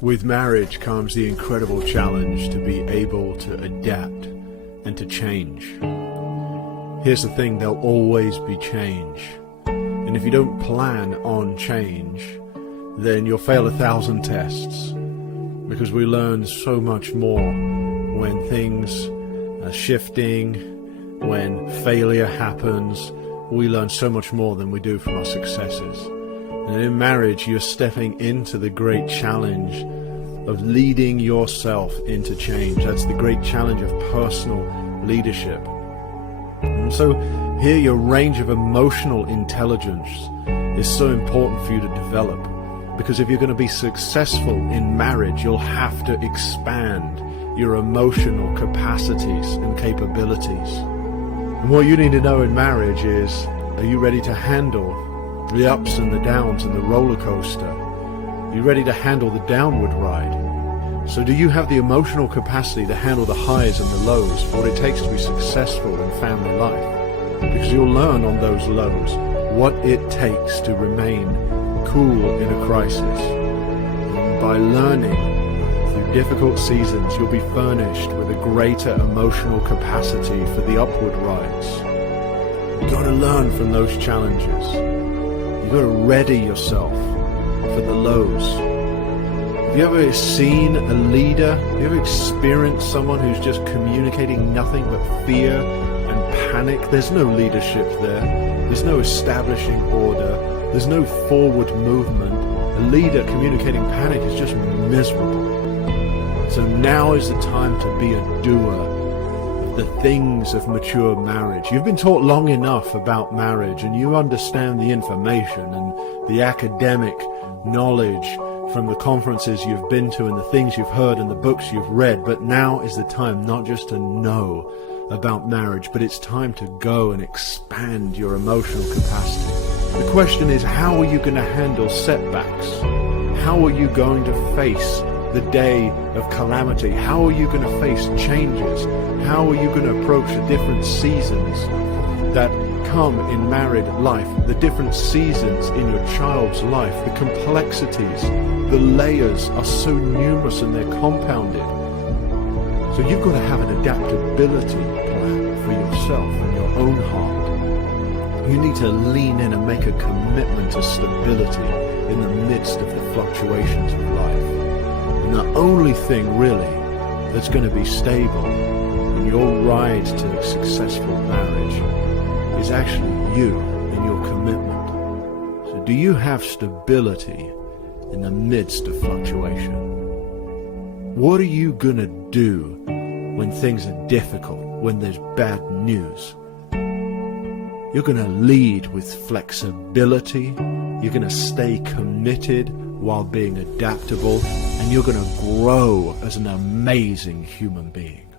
With marriage comes the incredible challenge to be able to adapt and to change. Here's the thing, there'll always be change. And if you don't plan on change, then you'll fail 1,000 tests. Because we learn so much more when things are shifting, when failure happens. We learn so much more than we do from our successes. And in marriage, you're stepping into the great challenge of leading yourself into change. That's the great challenge of personal leadership. And so here your range of emotional intelligence is so important for you to develop. Because if you're going to be successful in marriage, you'll have to expand your emotional capacities and capabilities. And what you need to know in marriage is, are you ready to handle the ups and the downs and the roller coaster? Are you ready to handle the downward ride? So do you have the emotional capacity to handle the highs and the lows, what it takes to be successful in family life? Because you'll learn on those lows what it takes to remain cool in a crisis. And by learning through difficult seasons, you'll be furnished with a greater emotional capacity for the upward rides. You've got to learn from those challenges. You've got to ready yourself for the lows. Have you ever seen a leader? Have you ever experienced someone who's just communicating nothing but fear and panic? There's no leadership there. There's no establishing order. There's no forward movement. A leader communicating panic is just miserable. So now is the time to be a doer of the things of mature marriage. You've been taught long enough about marriage, and you understand the information and the academic knowledge from the conferences you've been to and the things you've heard and the books you've read. But now is the time not just to know about marriage, but it's time to go and expand your emotional capacity. The question is, how are you going to handle setbacks? How are you going to face the day of calamity? How are you going to face changes? How are you going to approach the different seasons that come in married life, the different seasons in your child's life? The complexities, the layers are so numerous and they're compounded. So you've got to have an adaptability plan for yourself and your own heart. You need to lean in and make a commitment to stability in the midst of the fluctuations of life. And the only thing really that's going to be stable in your ride to a successful marriage is actually you and your commitment. So do you have stability in the midst of fluctuation? What are you going to do when things are difficult, when there's bad news? You're going to lead with flexibility. You're going to stay committed while being adaptable, and you're going to grow as an amazing human being.